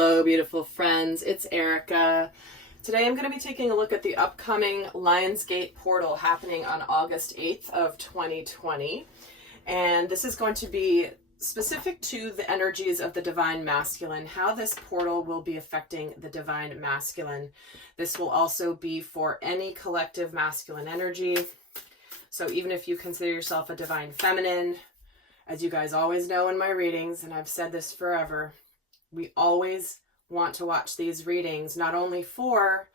Hello, beautiful friends. It's Erika. Today I'm going to be taking a look at the upcoming Lionsgate portal happening on August 8th of 2020. And this is going to be specific to the energies of the divine masculine, how this portal will be affecting the divine masculine. This will also be for any collective masculine energy. So even if you consider yourself a divine feminine, as you guys always know in my readings, and I've said this forever, we always want to watch these readings, not only for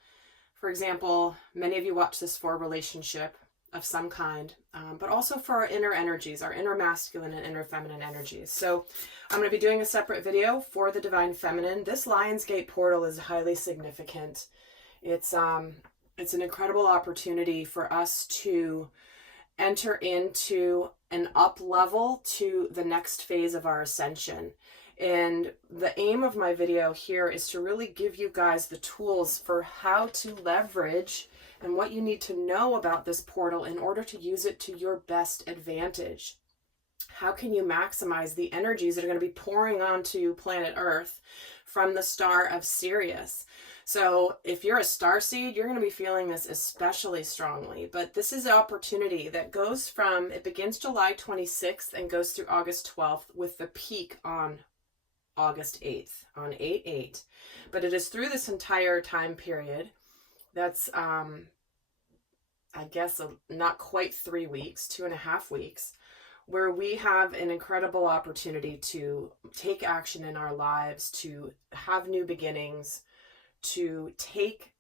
example, many of you watch this for a relationship of some kind, but also for our inner energies, our inner masculine and inner feminine energies. So I'm going to be doing a separate video for the divine feminine. This Lionsgate portal is highly significant. It's an incredible opportunity for us to enter into an up level to the next phase of our ascension. And the aim of my video here is to really give you guys the tools for how to leverage and what you need to know about this portal in order to use it to your best advantage. How can you maximize the energies that are going to be pouring onto planet Earth from the star of Sirius? So if you're a starseed, you're going to be feeling this especially strongly. But this is an opportunity that goes from, it begins July 26th and goes through August 12th with the peak on August 8th, on 8/8. But it is through this entire time period that's, I guess, not quite 3 weeks, 2.5 weeks, where we have an incredible opportunity to take action in our lives, to have new beginnings, to take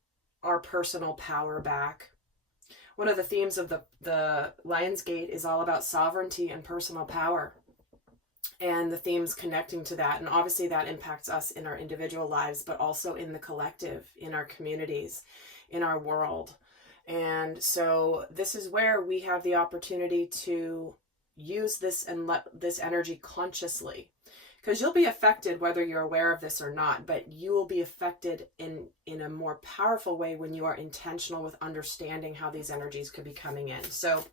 our personal power back. One of the themes of the Lionsgate is all about sovereignty and personal power, and the themes connecting to that. And obviously that impacts us in our individual lives, but also in the collective, in our communities, in our world. And so this is where we have the opportunity to use this and let this energy consciously, because you'll be affected whether you're aware of this or not, but you will be affected in a more powerful way when you are intentional with understanding how these energies could be coming in. So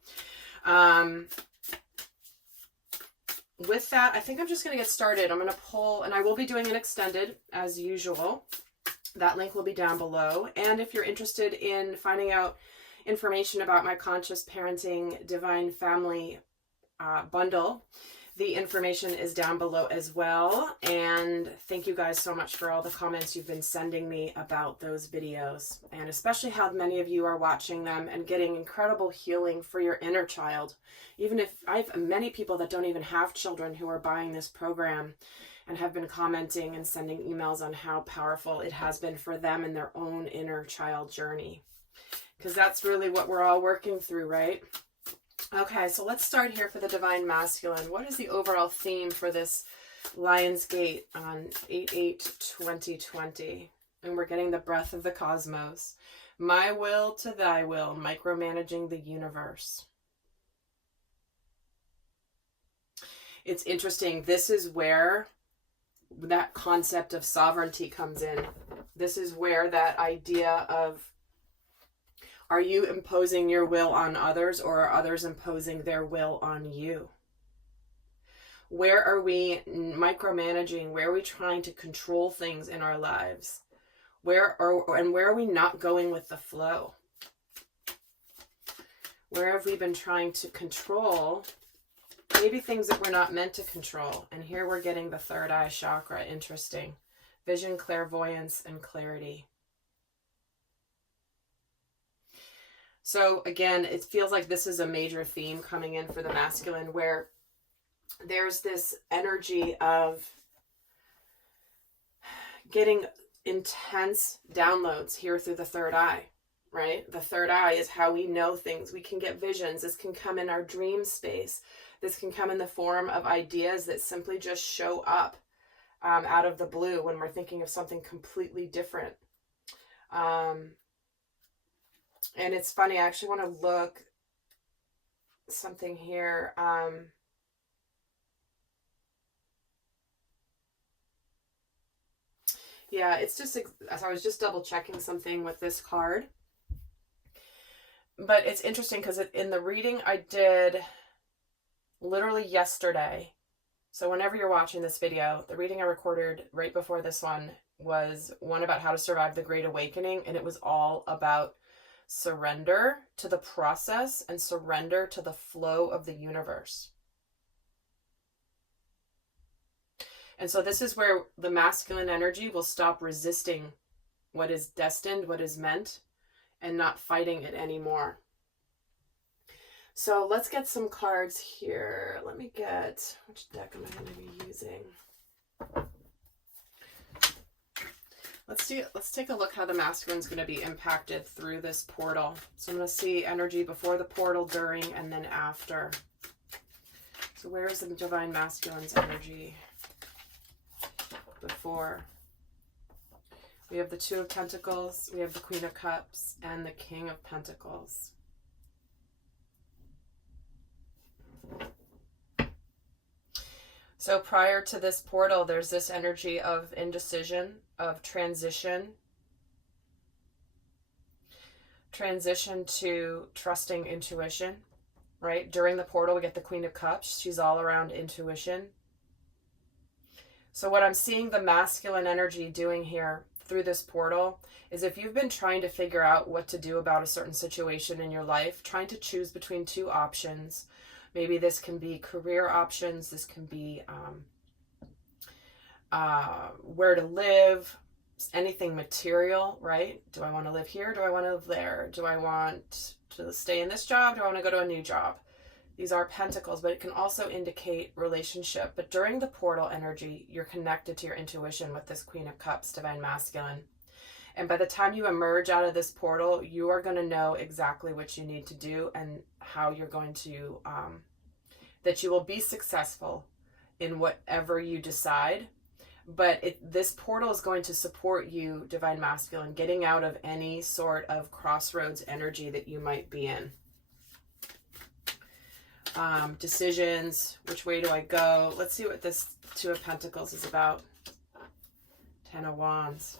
with that, I think I'm just going to get started. I'm going to pull, and I will be doing an extended as usual. That link will be down below. And if you're interested in finding out information about my Conscious Parenting Divine Family bundle, the information is down below as well. And thank you guys so much for all the comments you've been sending me about those videos, and especially how many of you are watching them and getting incredible healing for your inner child. Even if I have many people that don't even have children who are buying this program and have been commenting and sending emails on how powerful it has been for them in their own inner child journey. Because that's really what we're all working through, right? Okay, so let's start here for the Divine Masculine. What is the overall theme for this Lionsgate on 8/8/2020? And we're getting the breath of the cosmos. My will to thy will, micromanaging the universe. It's interesting. This is where that concept of sovereignty comes in. This is where that idea of, are you imposing your will on others, or are others imposing their will on you? Where are we micromanaging? Where are we trying to control things in our lives? Where are we not going with the flow? Where have we been trying to control maybe things that we're not meant to control? And here we're getting the third eye chakra. Interesting. Vision, clairvoyance, and clarity. So again, it feels like this is a major theme coming in for the masculine, where there's this energy of getting intense downloads here through the third eye, right? The third eye is how we know things. We can get visions. This can come in our dream space. This can come in the form of ideas that simply just show up out of the blue when we're thinking of something completely different. And it's funny, I actually want to look something here. Yeah, it's just, I was just double checking something with this card. But it's interesting because in the reading I did literally yesterday, So whenever you're watching this video, the reading I recorded right before this one was one about how to survive the Great Awakening, and it was all about surrender to the process and surrender to the flow of the universe. And so this is where the masculine energy will stop resisting what is destined, what is meant, and not fighting it anymore. So let's get some cards here. Let me get, which deck am I going to be using? Let's take a look how the masculine is going to be impacted through this portal. So I'm going to see energy before the portal, during, and then after. So where is the divine masculine's energy before? We have the Two of Pentacles, we have the Queen of Cups, and the King of Pentacles. So prior to this portal, there's this energy of indecision, of transition to trusting intuition, right? During the portal, we get the Queen of Cups. She's all around intuition. So what I'm seeing the masculine energy doing here through this portal is if you've been trying to figure out what to do about a certain situation in your life, trying to choose between two options. Maybe this can be career options. This can be where to live, anything material, right? Do I want to live here? Do I want to live there? Do I want to stay in this job? Do I want to go to a new job? These are pentacles, but it can also indicate relationship. But during the portal energy, you're connected to your intuition with this Queen of Cups, divine masculine. And by the time you emerge out of this portal, you are going to know exactly what you need to do and how you're going to, that you will be successful in whatever you decide. But this portal is going to support you, divine masculine, getting out of any sort of crossroads energy that you might be in. Decisions, which way do I go? Let's see what this Two of Pentacles is about. Ten of Wands.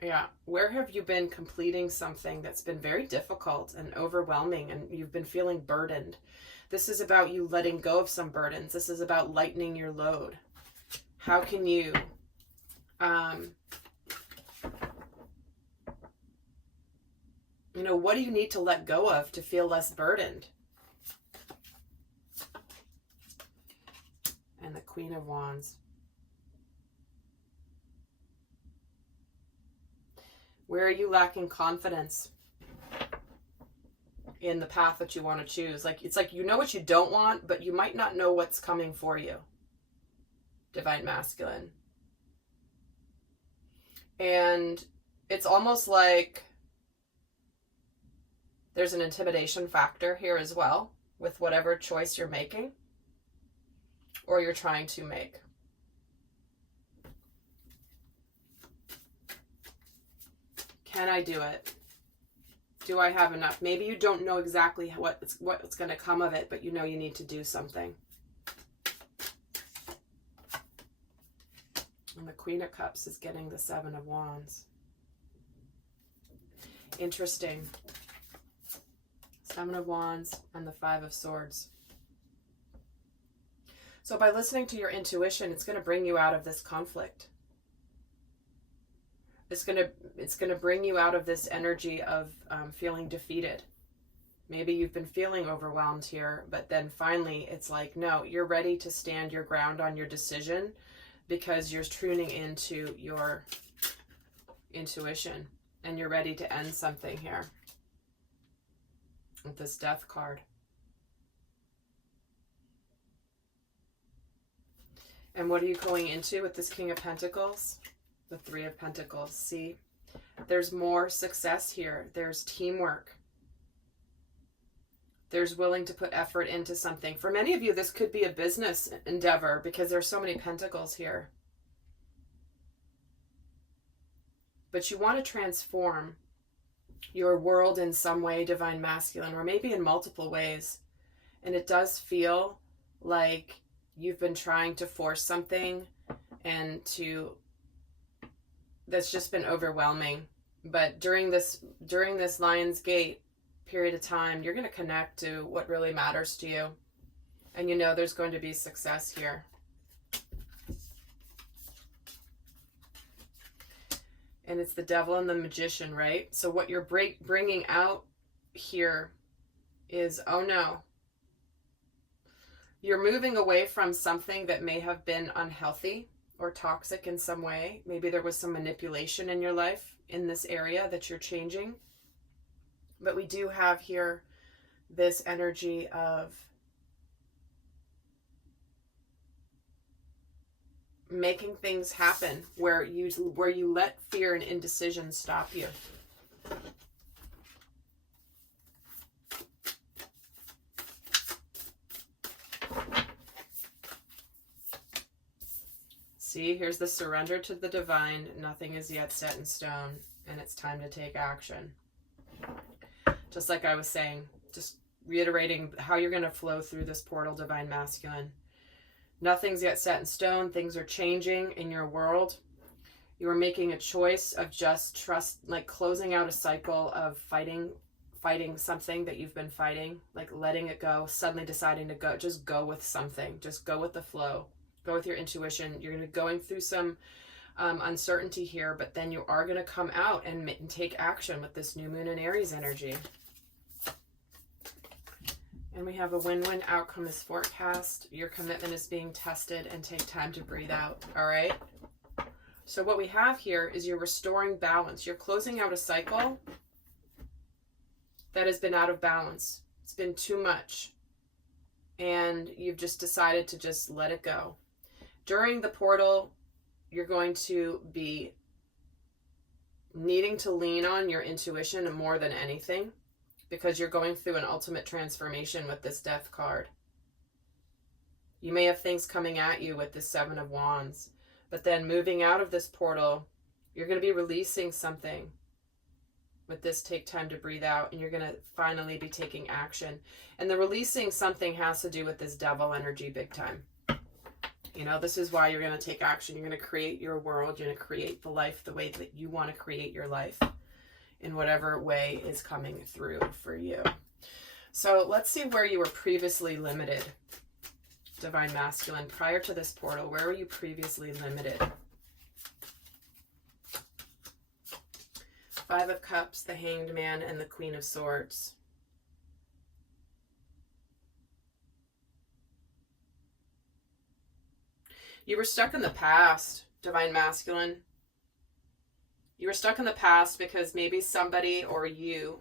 Yeah, where have you been completing something that's been very difficult and overwhelming and you've been feeling burdened? This is about you letting go of some burdens. This is about lightening your load. How can you what do you need to let go of to feel less burdened? And the Queen of Wands. Where are you lacking confidence in the path that you want to choose? It's like you know what you don't want, but you might not know what's coming for you. Divine masculine. And it's almost like there's an intimidation factor here as well with whatever choice you're making or you're trying to make. Can I do it? Do I have enough? Maybe you don't know exactly what's going to come of it, but you know you need to do something. And the Queen of Cups is getting the Seven of Wands. Interesting. Seven of Wands and the Five of Swords. So by listening to your intuition, it's going to bring you out of this conflict. It's going to bring you out of this energy of feeling defeated. Maybe you've been feeling overwhelmed here, but then finally it's like, no, you're ready to stand your ground on your decision because you're tuning into your intuition and you're ready to end something here with this Death card. And what are you going into with this King of Pentacles? The Three of Pentacles. See, there's more success here. There's teamwork. There's willing to put effort into something. For many of you, this could be a business endeavor because there's so many pentacles here. But you want to transform your world in some way, divine masculine, or maybe in multiple ways. And it does feel like you've been trying to force something and that's just been overwhelming. But during this Lion's Gate period of time, you're going to connect to what really matters to you. And you know there's going to be success here. And it's the devil and the magician, right? So what you're bringing out here is, oh no. You're moving away from something that may have been unhealthy or toxic in some way. Maybe there was some manipulation in your life in this area that you're changing. But we do have here this energy of making things happen where you let fear and indecision stop you. See, here's the surrender to the divine. Nothing is yet set in stone, and it's time to take action. Just like I was saying, just reiterating how you're going to flow through this portal, divine masculine. Nothing's yet set in stone. Things are changing in your world. You are making a choice of just trust, like closing out a cycle of fighting something that you've been fighting, like letting it go, suddenly deciding to go, just go with something, just go with the flow, go with your intuition. You're going to be going through some uncertainty here, but then you are going to come out and take action with this new moon and Aries energy. And we have a win-win outcome is forecast. Your commitment is being tested, and take time to breathe out. All right. So what we have here is you're restoring balance. You're closing out a cycle that has been out of balance. It's been too much. And you've just decided to just let it go. During the portal, you're going to be needing to lean on your intuition more than anything, because you're going through an ultimate transformation with this Death card. You may have things coming at you with the Seven of Wands, but then moving out of this portal, you're going to be releasing something with this take time to breathe out, and you're going to finally be taking action. And the releasing something has to do with this devil energy big time. You know, this is why you're going to take action. You're going to create your world. You're going to create the life the way that you want to create your life, in whatever way is coming through for you. So let's see where you were previously limited, divine masculine. Prior to this portal, where were you previously limited? Five of Cups, the Hanged Man, and the Queen of Swords. You were stuck in the past, divine masculine. You were stuck in the past because maybe somebody or you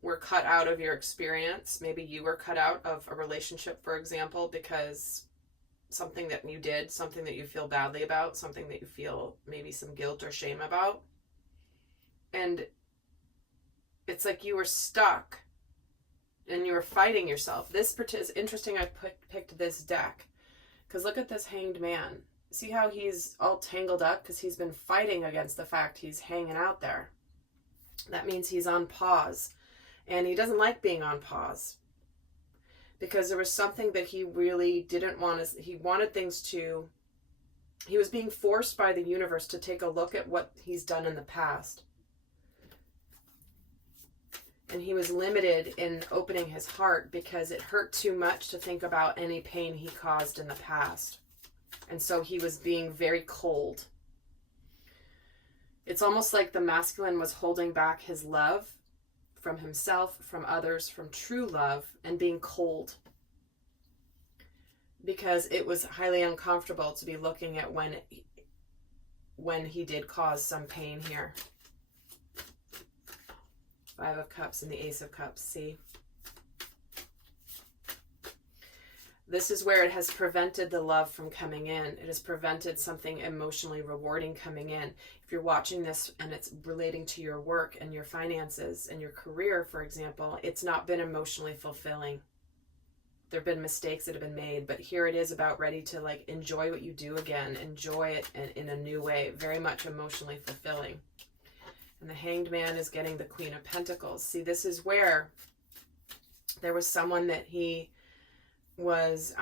were cut out of your experience. Maybe you were cut out of a relationship, for example, because something that you did, something that you feel badly about, something that you feel maybe some guilt or shame about. And it's like you were stuck and you were fighting yourself. This is interesting. I picked this deck because look at this Hanged Man. See how he's all tangled up because he's been fighting against the fact he's hanging out there. That means he's on pause. And he doesn't like being on pause. Because there was something that he really didn't want. He wanted things to... He was being forced by the universe to take a look at what he's done in the past. And he was limited in opening his heart because it hurt too much to think about any pain he caused in the past. And so he was being very cold. It's almost like the masculine was holding back his love from himself, from others, from true love, and being cold. Because it was highly uncomfortable to be looking at when he did cause some pain here. Five of Cups and the Ace of Cups, see? This is where it has prevented the love from coming in. It has prevented something emotionally rewarding coming in. If you're watching this and it's relating to your work and your finances and your career, for example, it's not been emotionally fulfilling. There have been mistakes that have been made, but here it is about ready to like enjoy what you do again, enjoy it in a new way, very much emotionally fulfilling. And the Hanged Man is getting the Queen of Pentacles. See, this is where there was someone that he was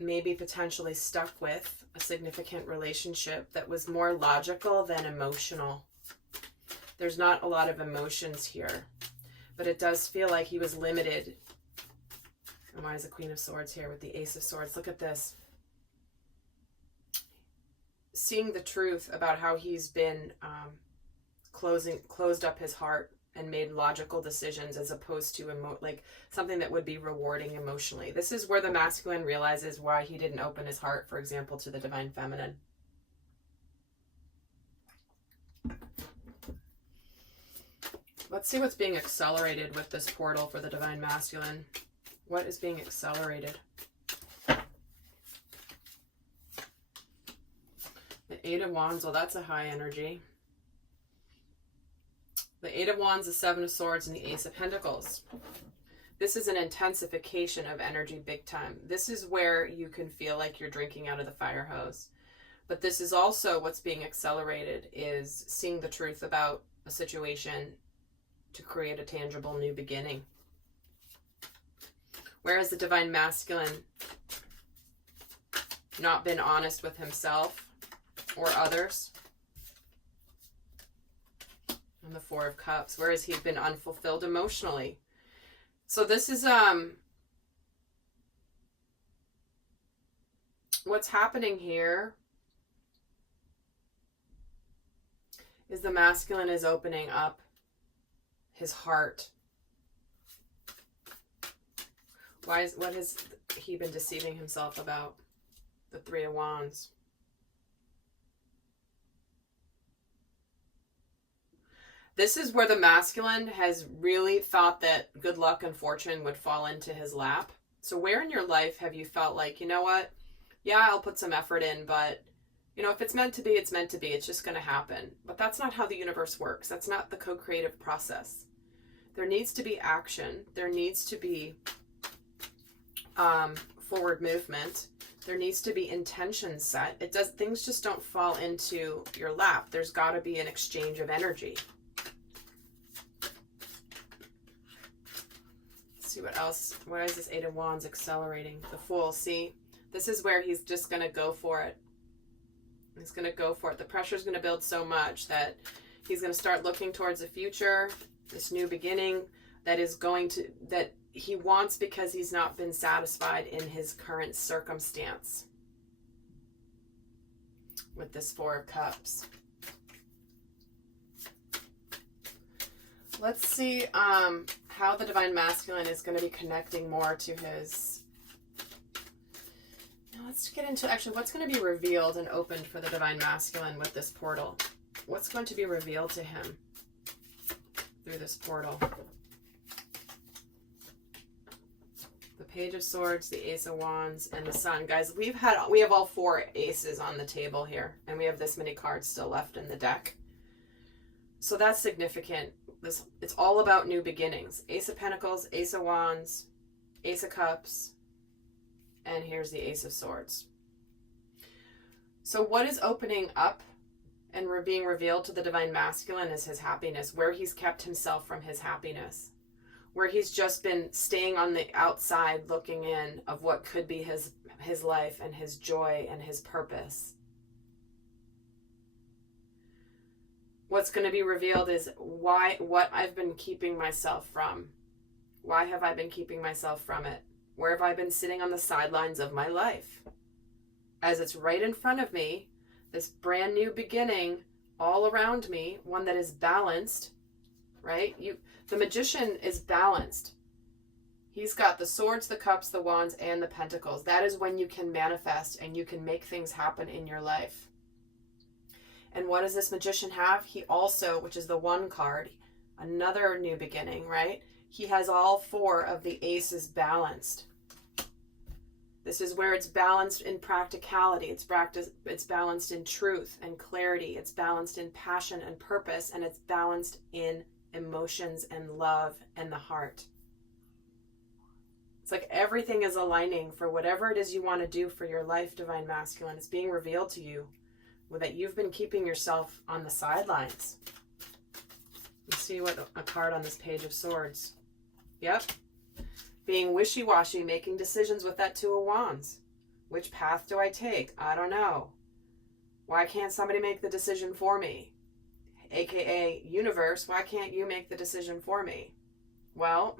maybe potentially stuck with, a significant relationship that was more logical than emotional. There's not a lot of emotions here, but it does feel like he was limited And why is the Queen of Swords here with the Ace of Swords? Look at this. Seeing the truth about how he's been closed up his heart and made logical decisions as opposed to like something that would be rewarding emotionally. This is where the masculine realizes why he didn't open his heart, for example, to the divine feminine. Let's see what's being accelerated with this portal for the divine masculine. What is being accelerated? The Eight of Wands, well, that's a high energy. The Eight of Wands, the Seven of Swords, and the Ace of Pentacles. This is an intensification of energy big time. This is where you can feel like you're drinking out of the fire hose. But this is also what's being accelerated is seeing the truth about a situation to create a tangible new beginning. Whereas the divine masculine not been honest with himself or others. And the Four of Cups, whereas he's been unfulfilled emotionally. So this is what's happening here is the masculine is opening up his heart. What has he been deceiving himself about? The Three of Wands. This is where the masculine has really thought that good luck and fortune would fall into his lap. So where in your life have you felt like, you know what? Yeah, I'll put some effort in, but you know, if it's meant to be, it's meant to be. It's just going to happen. But that's not how the universe works. That's not the co-creative process. There needs to be action. There needs to be forward movement. There needs to be intention set. Things just don't fall into your lap. There's got to be an exchange of energy. Let's see what else. Why is this Eight of Wands accelerating? The Fool. See, this is where he's just going to go for it. He's going to go for it. The pressure is going to build so much that he's going to start looking towards the future, this new beginning that he wants because he's not been satisfied in his current circumstance. With this Four of Cups. Let's see how the divine masculine is going to be connecting more to his... Let's get into actually what's going to be revealed and opened for the divine masculine with this portal. What's going to be revealed to him through this portal? The Page of Swords, the Ace of Wands, and the Sun. Guys, we have all four aces on the table here, and we have this many cards still left in the deck. So that's significant. It's all about new beginnings. Ace of Pentacles, Ace of Wands, Ace of Cups, and here's the Ace of Swords. So what is opening up and being revealed to the divine masculine is his happiness, where he's kept himself from his happiness, where he's just been staying on the outside looking in of what could be his life and his joy and his purpose. What's going to be revealed is what I've been keeping myself from. Why have I been keeping myself from it? Where have I been sitting on the sidelines of my life? As it's right in front of me, this brand new beginning all around me, one that is balanced, right? The magician is balanced. He's got the swords, the cups, the wands, and the pentacles. That is when you can manifest and you can make things happen in your life. And what does this magician have? He also, which is the one card, another new beginning, right? He has all four of the aces balanced. This is where it's balanced in practicality. It's balanced in truth and clarity. It's balanced in passion and purpose. And it's balanced in emotions and love and the heart. It's like everything is aligning for whatever it is you want to do for your life, divine masculine. It's being revealed to you that you've been keeping yourself on the sidelines. Let's see what a card on this Page of Swords. Yep. Being wishy-washy, making decisions with that Two of Wands. Which path do I take? I don't know. Why can't somebody make the decision for me? AKA universe, why can't you make the decision for me? Well,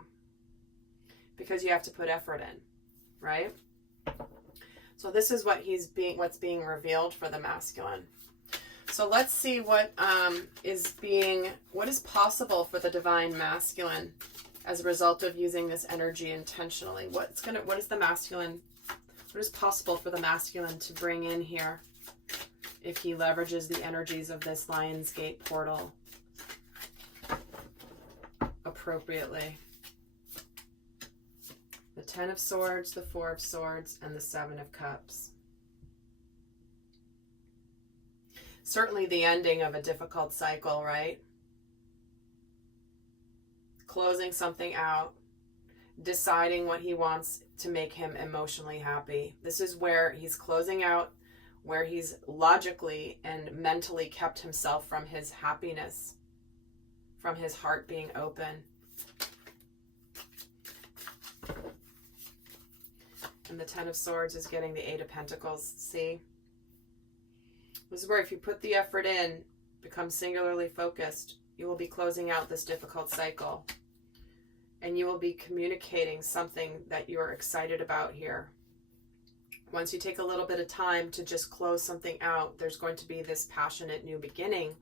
because you have to put effort in, right? So this is what's being revealed for the masculine. So let's see what is possible for the divine masculine as a result of using this energy intentionally. What is possible for the masculine to bring in here if he leverages the energies of this Lion's Gate portal appropriately? The Ten of Swords, the Four of Swords, and the Seven of Cups. Certainly the ending of a difficult cycle, right? Closing something out, deciding what he wants to make him emotionally happy. This is where he's closing out, where he's logically and mentally kept himself from his happiness, from his heart being open. And the Ten of Swords is getting the Eight of Pentacles. See? This is where if you put the effort in, become singularly focused, you will be closing out this difficult cycle. And you will be communicating something that you're excited about here. Once you take a little bit of time to just close something out, there's going to be this passionate new beginning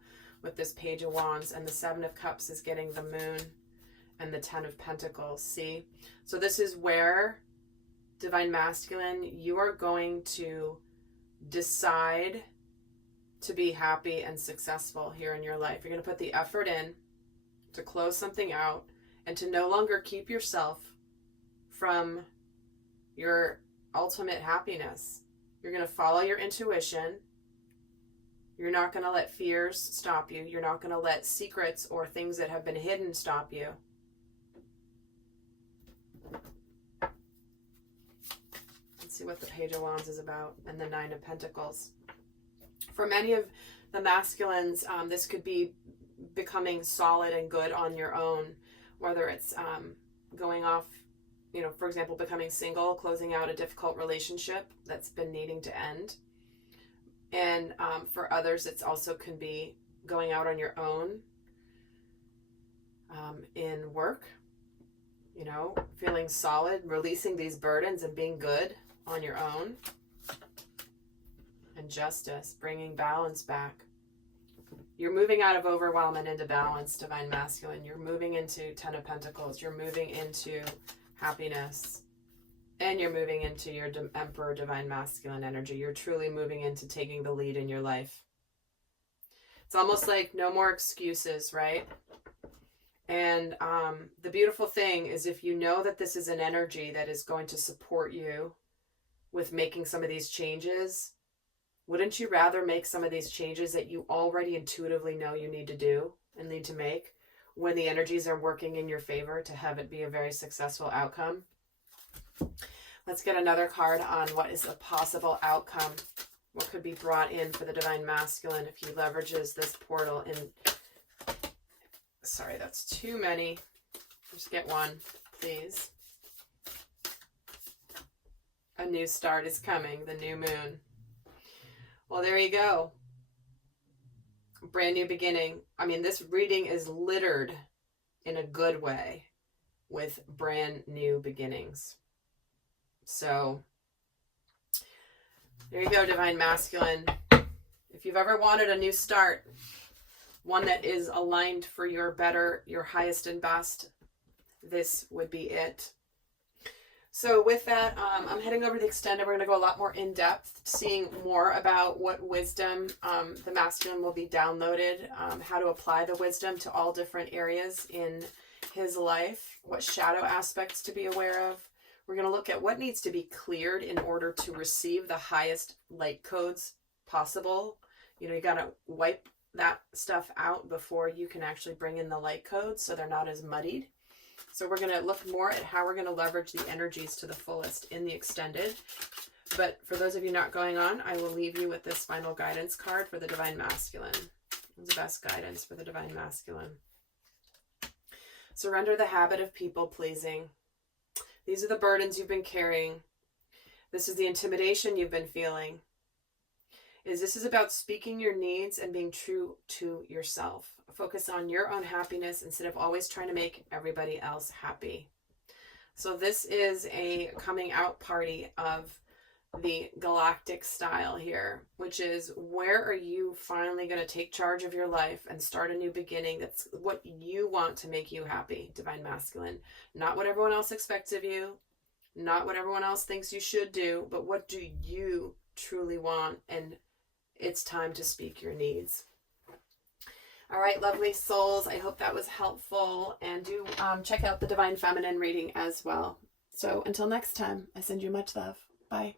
with this Page of Wands, and the Seven of Cups is getting the Moon and the Ten of Pentacles. See? So this is where, Divine Masculine, you are going to decide to be happy and successful here in your life. You're going to put the effort in to close something out and to no longer keep yourself from your ultimate happiness. You're going to follow your intuition. You're not going to let fears stop you. You're not going to let secrets or things that have been hidden stop you. Let's see what the Page of Wands is about, and the Nine of Pentacles. For many of the masculines, this could be becoming solid and good on your own, whether it's going off, for example, becoming single, closing out a difficult relationship that's been needing to end. And for others, it's also can be going out on your own in work, feeling solid, releasing these burdens and being good on your own. And Justice, bringing balance back. You're moving out of overwhelm and into balance, Divine Masculine. You're moving into Ten of Pentacles. You're moving into happiness. And you're moving into your Emperor Divine Masculine energy. You're truly moving into taking the lead in your life. It's almost like no more excuses, right? And the beautiful thing is, if you know that this is an energy that is going to support you with making some of these changes, wouldn't you rather make some of these changes that you already intuitively know you need to do and need to make when the energies are working in your favor to have it be a very successful outcome? Let's get another card on what is a possible outcome. What could be brought in for the Divine Masculine if he leverages this portal in... Sorry, that's too many. Just get one, please. A new start is coming, the new moon. Well, there you go. Brand new beginning. I mean, this reading is littered in a good way with brand new beginnings. So, there you go, Divine Masculine. If you've ever wanted a new start, one that is aligned for your better, your highest and best, this would be it. So with that, I'm heading over to the extended. We're going to go a lot more in depth, seeing more about what wisdom the masculine will be downloaded, how to apply the wisdom to all different areas in his life, what shadow aspects to be aware of. We're going to look at what needs to be cleared in order to receive the highest light codes possible. You got to wipe that stuff out before you can actually bring in the light codes so they're not as muddied. So we're going to look more at how we're going to leverage the energies to the fullest in the extended. But for those of you not going on, I will leave you with this final guidance card for the Divine Masculine. It's the best guidance for the Divine Masculine. Surrender the habit of people pleasing. These are the burdens you've been carrying. This is the intimidation you've been feeling. This is about speaking your needs and being true to yourself. Focus on your own happiness instead of always trying to make everybody else happy. So this is a coming out party of the galactic style here, which is, where are you finally going to take charge of your life and start a new beginning? That's what you want to make you happy, Divine Masculine. Not what everyone else expects of you, not what everyone else thinks you should do, but what do you truly want? And it's time to speak your needs. All right, lovely souls. I hope that was helpful, and do check out the Divine Feminine reading as well. So until next time, I send you much love. Bye.